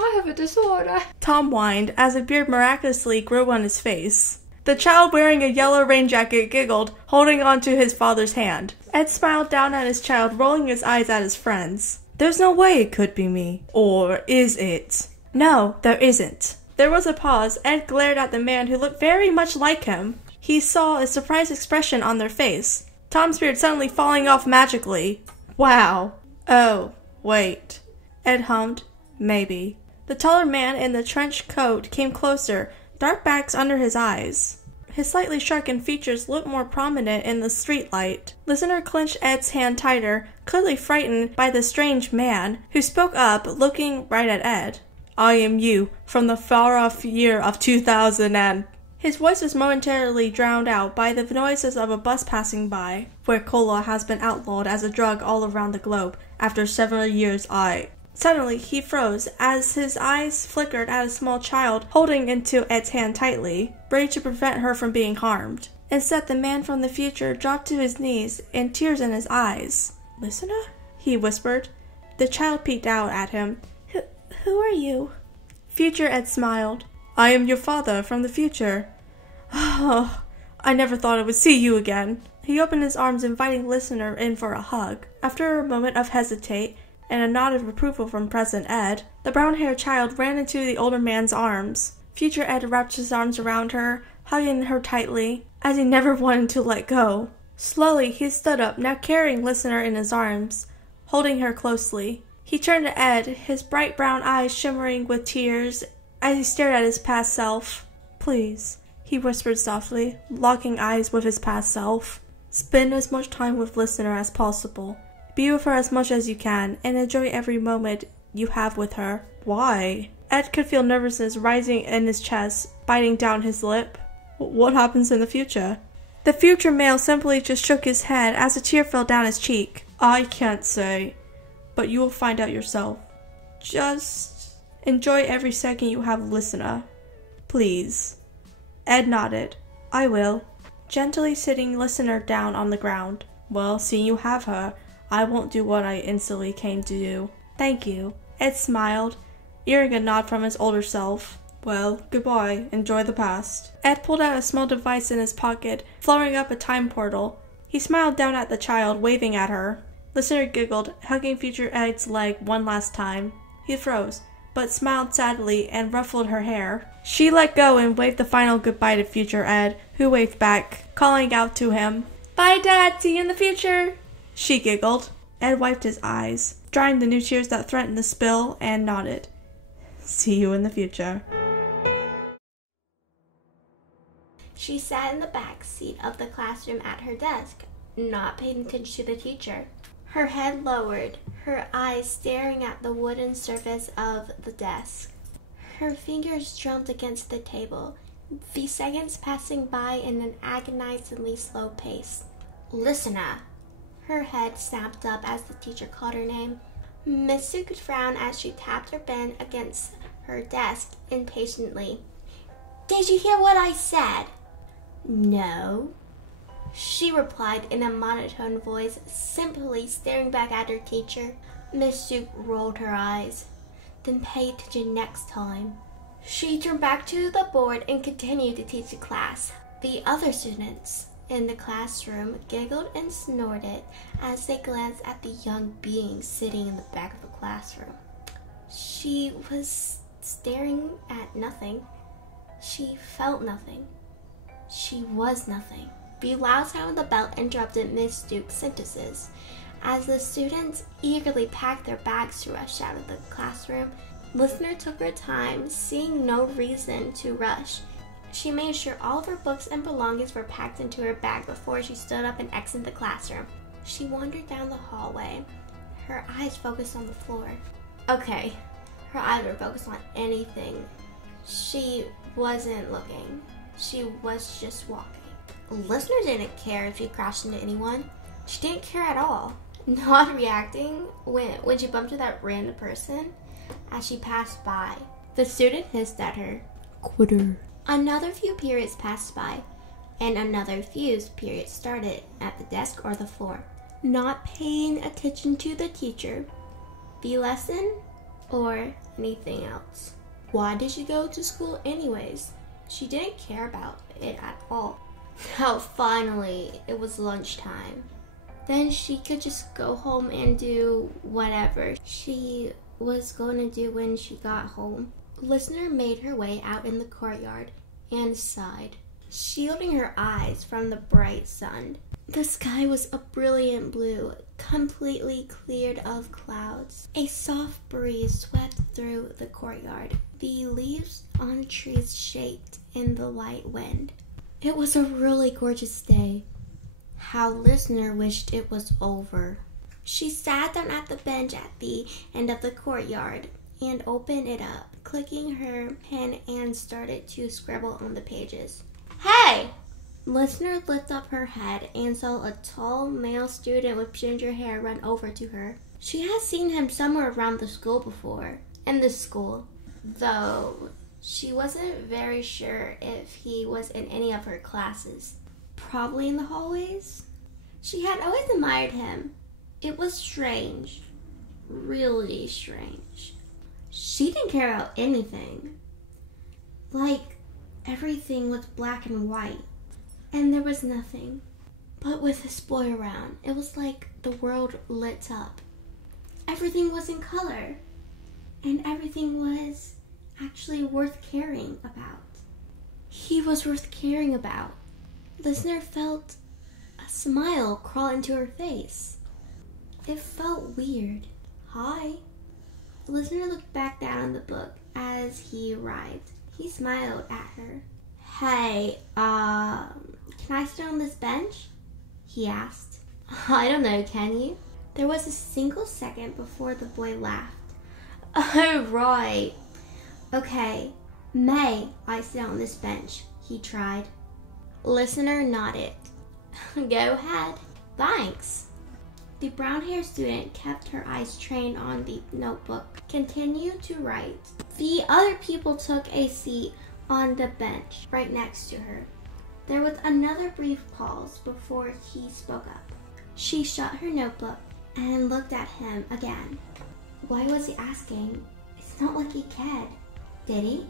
I have a disorder, Tom whined as a beard miraculously grew on his face. The child wearing a yellow rain jacket giggled, holding on to his father's hand. Ed smiled down at his child, rolling his eyes at his friends. There's no way it could be me. Or is it? No, there isn't. There was a pause. Ed glared at the man who looked very much like him. He saw a surprised expression on their face. Tom's beard suddenly falling off magically. Wow. Oh, wait. Ed hummed. Maybe. The taller man in the trench coat came closer, dark bags under his eyes. His slightly shrunken features looked more prominent in the streetlight. Listener clenched Ed's hand tighter, clearly frightened by the strange man, who spoke up, looking right at Ed. I am you, from the far-off year of 2000 and... His voice was momentarily drowned out by the noises of a bus passing by, where cola has been outlawed as a drug all around the globe. After several years, Suddenly, he froze as his eyes flickered at a small child holding into Ed's hand tightly, ready to prevent her from being harmed. Instead, the man from the future dropped to his knees and tears in his eyes. Listener? He whispered. The child peeked out at him. Who are you? Future Ed smiled. I am your father from the future. Oh, I never thought I would see you again. He opened his arms, inviting Listener in for a hug. After a moment of hesitate, and a nod of approval from present Ed, the brown-haired child ran into the older man's arms. Future Ed wrapped his arms around her, hugging her tightly, as he never wanted to let go. Slowly, he stood up, now carrying Listener in his arms, holding her closely. He turned to Ed, his bright brown eyes shimmering with tears, as he stared at his past self. Please, he whispered softly, locking eyes with his past self. Spend as much time with Listener as possible. Be with her as much as you can, and enjoy every moment you have with her. Why? Ed could feel nervousness rising in his chest, biting down his lip. What happens in the future? The future male simply just shook his head as a tear fell down his cheek. I can't say, but you will find out yourself. Just enjoy every second you have with Listener. Please. Ed nodded. I will. Gently sitting Listener down on the ground. Well, seeing you have her, I won't do what I instantly came to do. Thank you. Ed smiled, earring a nod from his older self. Well, goodbye. Enjoy the past. Ed pulled out a small device in his pocket, flowing up a time portal. He smiled down at the child, waving at her. Listener giggled, hugging future Ed's leg one last time. He froze, but smiled sadly and ruffled her hair. She let go and waved the final goodbye to future Ed, who waved back, calling out to him. Bye, Dad. See you in the future. She giggled. Ed wiped his eyes, drying the new tears that threatened to spill, and nodded. See you in the future. She sat in the back seat of the classroom at her desk, not paying attention to the teacher. Her head lowered, her eyes staring at the wooden surface of the desk. Her fingers drummed against the table, the seconds passing by in an agonizingly slow pace. Listener. Her head snapped up as the teacher called her name. Miss Sue frowned as she tapped her pen against her desk impatiently. Did you hear what I said? No, she replied in a monotone voice, simply staring back at her teacher. Miss Sue rolled her eyes. Then pay attention next time. She turned back to the board and continued to teach the class. The other students in the classroom giggled and snorted as they glanced at the young being sitting in the back of the classroom. She was staring at nothing. She felt nothing. She was nothing. The loud sound of the bell interrupted Miss Duke's sentences. As the students eagerly packed their bags to rush out of the classroom, Listener took her time, seeing no reason to rush. She made sure all of her books and belongings were packed into her bag before she stood up and exited the classroom. She wandered down the hallway, her eyes focused on the floor. Okay, her eyes were focused on anything. She wasn't looking. She was just walking. Listener didn't care if she crashed into anyone. She didn't care at all. Not reacting when she bumped into that random person as she passed by. The student hissed at her. Quitter. Another few periods passed by, and another few periods started at the desk or the floor. Not paying attention to the teacher, the lesson or anything else. Why did she go to school anyways? She didn't care about it at all. Now finally, it was lunchtime. Then she could just go home and do whatever she was going to do when she got home. Listener made her way out in the courtyard and sighed, shielding her eyes from the bright sun. The sky was a brilliant blue, completely cleared of clouds. A soft breeze swept through the courtyard. The leaves on trees shaked in the light wind. It was a really gorgeous day. How Listener wished it was over. She sat down at the bench at the end of the courtyard and opened it up, clicking her pen and started to scribble on the pages. Hey! Listener lifted up her head and saw a tall male student with ginger hair run over to her. She had seen him somewhere around the school before. In the school, though she wasn't very sure if he was in any of her classes. Probably in the hallways? She had always admired him. It was strange. Really strange. She didn't care about anything. Like, everything was black and white. And there was nothing. But with this boy around, it was like the world lit up. Everything was in color. And everything was actually worth caring about. He was worth caring about. Listener felt a smile crawl into her face. It felt weird. Hi. Listener looked back down in the book as he arrived. He smiled at her. Hey, can I sit on this bench? He asked. I don't know, can you? There was a single second before the boy laughed. Oh, right. Okay, may I sit on this bench? He tried. Listener nodded. Go ahead. Thanks. The brown-haired student kept her eyes trained on the notebook, continued to write. The other people took a seat on the bench right next to her. There was another brief pause before he spoke up. She shut her notebook and looked at him again. Why was he asking? It's not like he cared. Did he?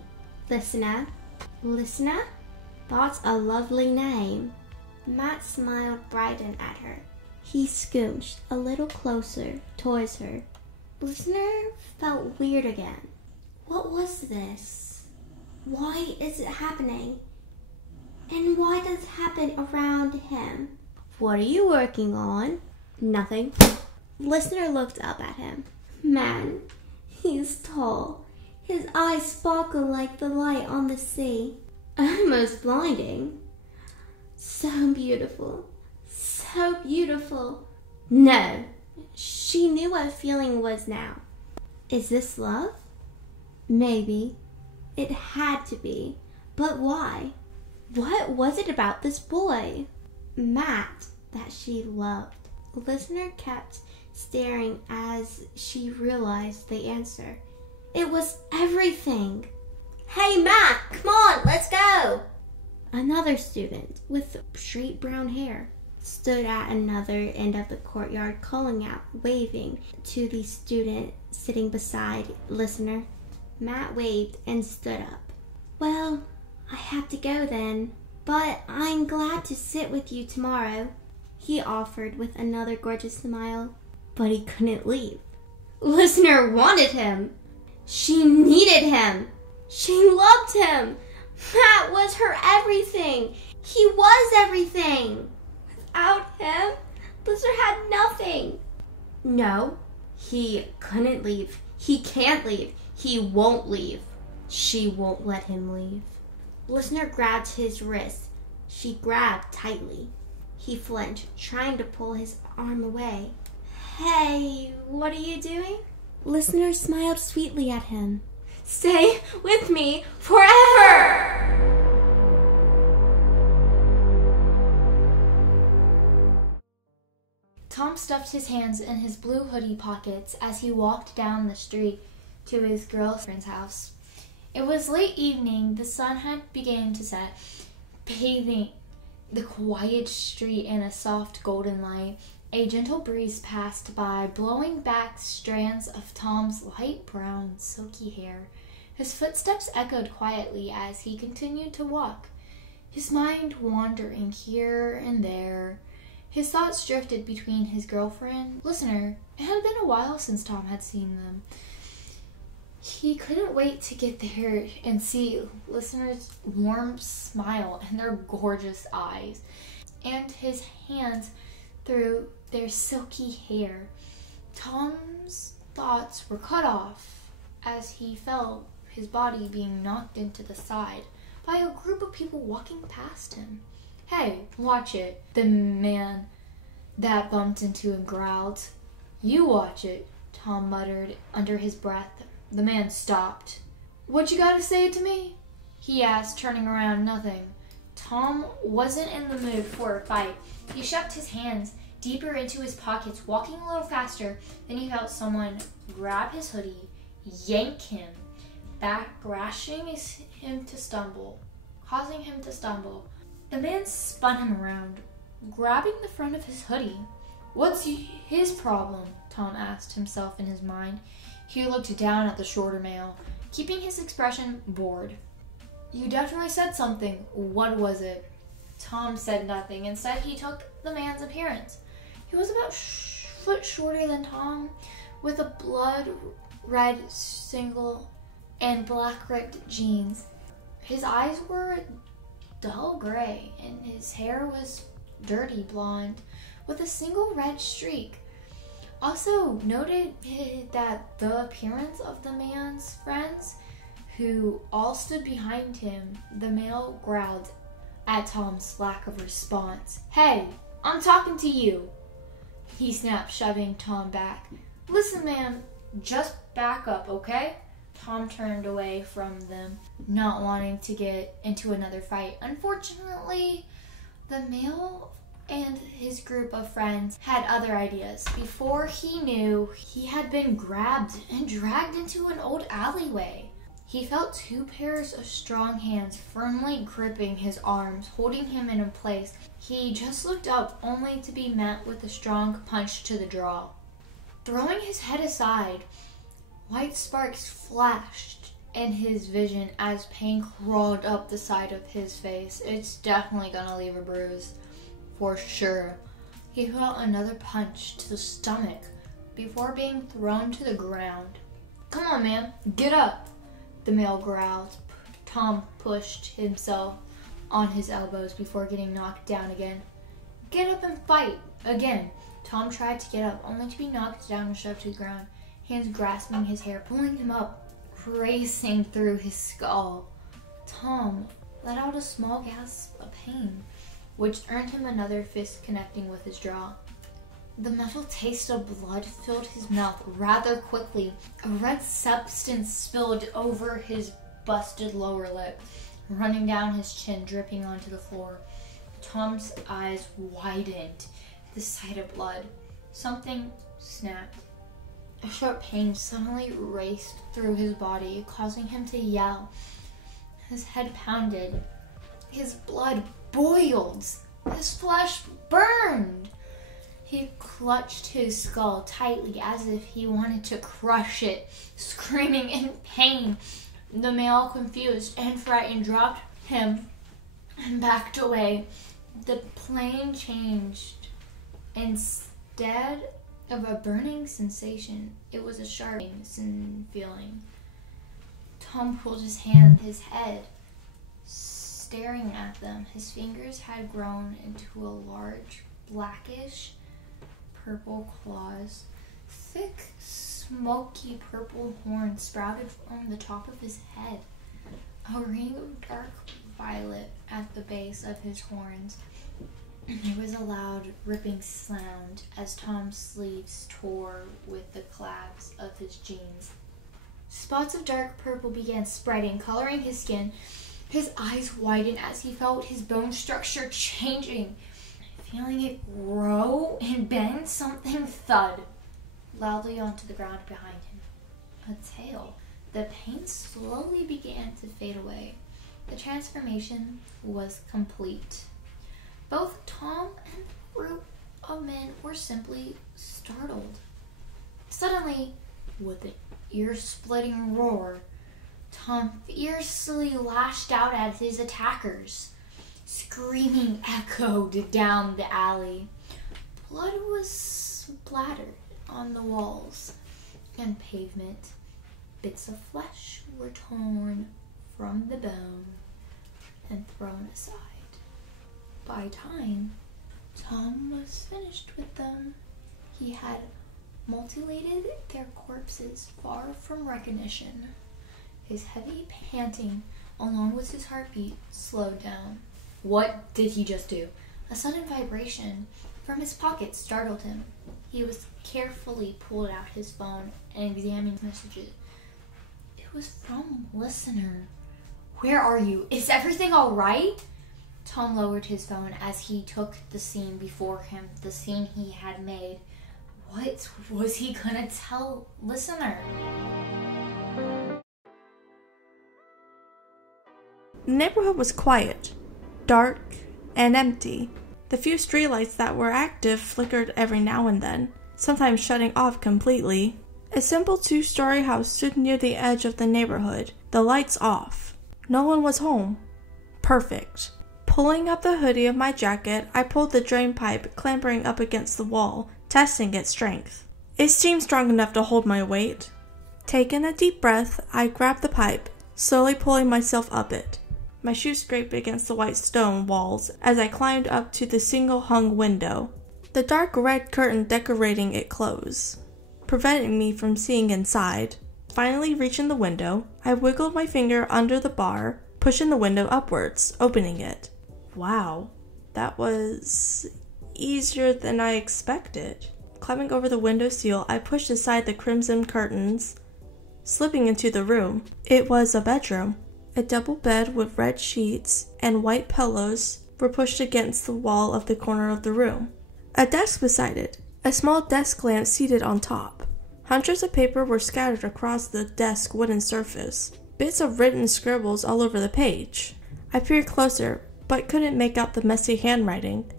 Listener? Listener? That's a lovely name. Matt smiled, brightened at her. He scooched a little closer towards her. Listener felt weird again. What was this? Why is it happening? And why does it happen around him? What are you working on? Nothing. Listener looked up at him. Man, he's tall. His eyes sparkle like the light on the sea. Almost blinding. So beautiful. So beautiful. No. She knew what feeling was now. Is this love? Maybe. It had to be. But why? What was it about this boy? Matt, that she loved. Listener kept staring as she realized the answer. It was everything. Hey Matt, come on, let's go. Another student with straight brown hair stood at another end of the courtyard, calling out, waving to the student sitting beside Listener. Matt waved and stood up. Well, I have to go then, but I'm glad to sit with you tomorrow, he offered with another gorgeous smile. But he couldn't leave. Listener wanted him. She needed him. She loved him. Matt was her everything. He was everything. Without him, Listener had nothing. No, he couldn't leave. He can't leave. He won't leave. She won't let him leave. Listener grabbed his wrist. She grabbed tightly. He flinched, trying to pull his arm away. Hey, what are you doing? Listener smiled sweetly at him. Stay with me forever! Tom stuffed his hands in his blue hoodie pockets as he walked down the street to his girlfriend's house. It was late evening. The sun had begun to set, bathing the quiet street in a soft golden light. A gentle breeze passed by, blowing back strands of Tom's light brown, silky hair. His footsteps echoed quietly as he continued to walk, his mind wandering here and there. His thoughts drifted between his girlfriend, listener. It had been a while since Tom had seen them. He couldn't wait to get there and see listener's warm smile and their gorgeous eyes, and his hands through their silky hair. Tom's thoughts were cut off as he felt his body being knocked into the side by a group of people walking past him. "Hey, watch it," the man that bumped into him growled. "You watch it," Tom muttered under his breath. The man stopped. "What you gotta say to me?" he asked, turning around. Nothing. Tom wasn't in the mood for a fight. He shoved his hands deeper into his pockets, walking a little faster. Then he felt someone grab his hoodie, yank him back, causing him to stumble. The man spun him around, grabbing the front of his hoodie. "What's his problem?" Tom asked himself in his mind. He looked down at the shorter male, keeping his expression bored. "You definitely said something. What was it?" Tom said nothing. Instead, he took the man's appearance. He was about a foot shorter than Tom, with a blood-red single and black-ripped jeans. His eyes were dull gray, and his hair was dirty blonde with a single red streak. Also noted that the appearance of the man's friends, who all stood behind him. The male growled at Tom's lack of response. "Hey, I'm talking to you," he snapped, shoving Tom back. "Listen, man, just back up, okay?" Tom turned away from them, not wanting to get into another fight. Unfortunately, the male and his group of friends had other ideas. Before he knew, he had been grabbed and dragged into an old alleyway. He felt two pairs of strong hands firmly gripping his arms, holding him in place. He just looked up, only to be met with a strong punch to the jaw. Throwing his head aside, white sparks flashed in his vision as pain crawled up the side of his face. It's definitely gonna leave a bruise, for sure. He felt another punch to the stomach before being thrown to the ground. "Come on, man, get up," the male growled. Tom pushed himself on his elbows before getting knocked down again. "Get up and fight!" Again, Tom tried to get up, only to be knocked down and shoved to the ground, hands grasping his hair, pulling him up, racing through his skull. Tom let out a small gasp of pain, which earned him another fist connecting with his jaw. The metal taste of blood filled his mouth rather quickly. A red substance spilled over his busted lower lip, running down his chin, dripping onto the floor. Tom's eyes widened at the sight of blood. Something snapped. A sharp pain suddenly raced through his body, causing him to yell. His head pounded. His blood boiled. His flesh burned. He clutched his skull tightly as if he wanted to crush it, screaming in pain. The male, confused and frightened, dropped him and backed away. The plane changed. Instead of a burning sensation, it was a sharp feeling. Tom pulled his head, staring at them. His fingers had grown into a large, blackish, purple claws. Thick, smoky purple horns sprouted from the top of his head. A ring of dark violet at the base of his horns. There was a loud, ripping sound as Tom's sleeves tore with the collapse of his jeans. Spots of dark purple began spreading, coloring his skin. His eyes widened as he felt his bone structure changing. Feeling it grow and bend, something thud loudly onto the ground behind him. A tail. The pain slowly began to fade away. The transformation was complete. Both Tom and the group of men were simply startled. Suddenly, with an ear-splitting roar, Tom fiercely lashed out at his attackers. Screaming echoed down the alley. Blood was splattered on the walls and pavement. Bits of flesh were torn from the bone and thrown aside. By time Tom was finished with them, he had mutilated their corpses far from recognition. His heavy panting, along with his heartbeat, slowed down. What did he just do? A sudden vibration from his pocket startled him. He carefully pulled out his phone and examined messages. It was from Listener. Where are you? Is everything all right? Tom lowered his phone as he took the scene before him, the scene he had made. What was he gonna tell Listener? The neighborhood was quiet, dark, and empty. The few streetlights that were active flickered every now and then, sometimes shutting off completely. A simple two-story house stood near the edge of the neighborhood, the lights off. No one was home. Perfect. Pulling up the hoodie of my jacket, I pulled the drain pipe clambering up against the wall, testing its strength. It seemed strong enough to hold my weight. Taking a deep breath, I grabbed the pipe, slowly pulling myself up it. My shoes scraped against the white stone walls as I climbed up to the single-hung window, the dark red curtain decorating it close, preventing me from seeing inside. Finally reaching the window, I wiggled my finger under the bar, pushing the window upwards, opening it. Wow, that was easier than I expected. Climbing over the windowsill, I pushed aside the crimson curtains, slipping into the room. It was a bedroom. A double bed with red sheets and white pillows were pushed against the wall of the corner of the room. A desk beside it, a small desk lamp seated on top. Hundreds of paper were scattered across the desk wooden surface, bits of written scribbles all over the page. I peered closer, but couldn't make out the messy handwriting,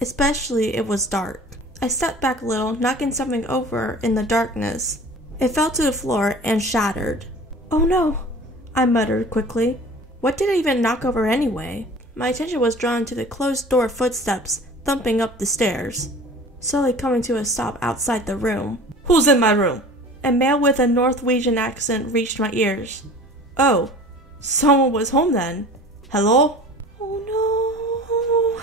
especially it was dark. I stepped back a little, knocking something over in the darkness. It fell to the floor and shattered. Oh no, I muttered quickly. What did I even knock over anyway? My attention was drawn to the closed-door footsteps thumping up the stairs, slowly coming to a stop outside the room. Who's in my room? A man with a Norwegian accent reached my ears. Oh, someone was home then. Hello? Oh no,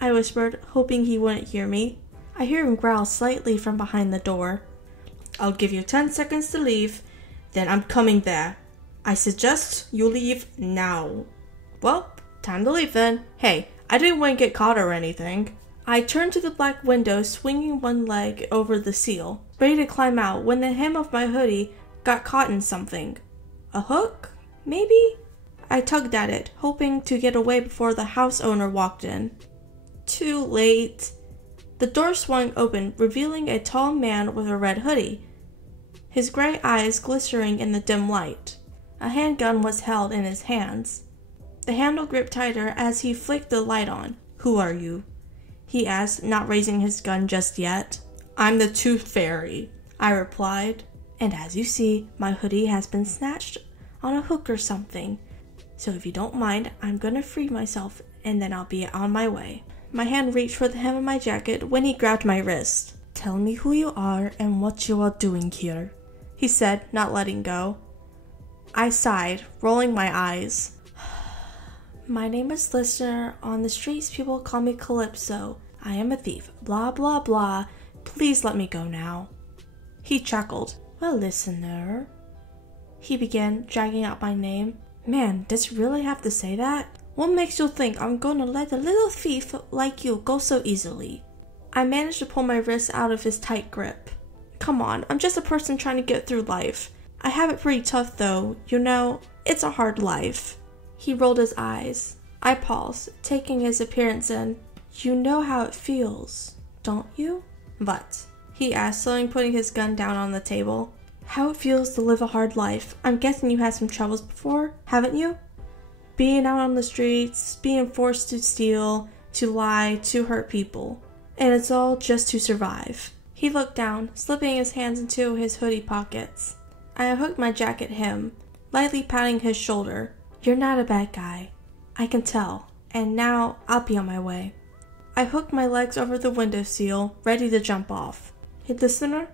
I whispered, hoping he wouldn't hear me. I hear him growl slightly from behind the door. I'll give you 10 seconds to leave, then I'm coming there. I suggest you leave now. Well, time to leave then. Hey, I didn't want to get caught or anything. I turned to the black window, swinging one leg over the sill, ready to climb out when the hem of my hoodie got caught in something. A hook? Maybe? I tugged at it, hoping to get away before the house owner walked in. Too late. The door swung open, revealing a tall man with a red hoodie, his gray eyes glistening in the dim light. A handgun was held in his hands. The handle gripped tighter as he flicked the light on. Who are you? He asked, not raising his gun just yet. I'm the Tooth Fairy, I replied. And as you see, my hoodie has been snatched on a hook or something. So if you don't mind, I'm gonna free myself and then I'll be on my way. My hand reached for the hem of my jacket when he grabbed my wrist. Tell me who you are and what you are doing here, he said, not letting go. I sighed, rolling my eyes. My name is Listener. On the streets, people call me Calypso. I am a thief. Blah, blah, blah. Please let me go now. He chuckled. Well, Listener, he began, dragging out my name. Man, does he really have to say that? What makes you think I'm gonna let a little thief like you go so easily? I managed to pull my wrist out of his tight grip. Come on, I'm just a person trying to get through life. I have it pretty tough though, you know, it's a hard life. He rolled his eyes. I paused, taking his appearance in. You know how it feels, don't you? What? He asked, slowly putting his gun down on the table. How it feels to live a hard life. I'm guessing you had some troubles before, haven't you? Being out on the streets, being forced to steal, to lie, to hurt people. And it's all just to survive. He looked down, slipping his hands into his hoodie pockets. I unhooked my jacket hem, lightly patting his shoulder. You're not a bad guy. I can tell. And now I'll be on my way. I hooked my legs over the windowsill, ready to jump off. Hey, listener?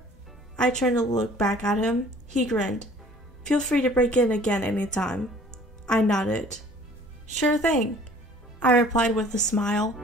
I turned to look back at him. He grinned. Feel free to break in again anytime. I nodded. Sure thing, I replied with a smile.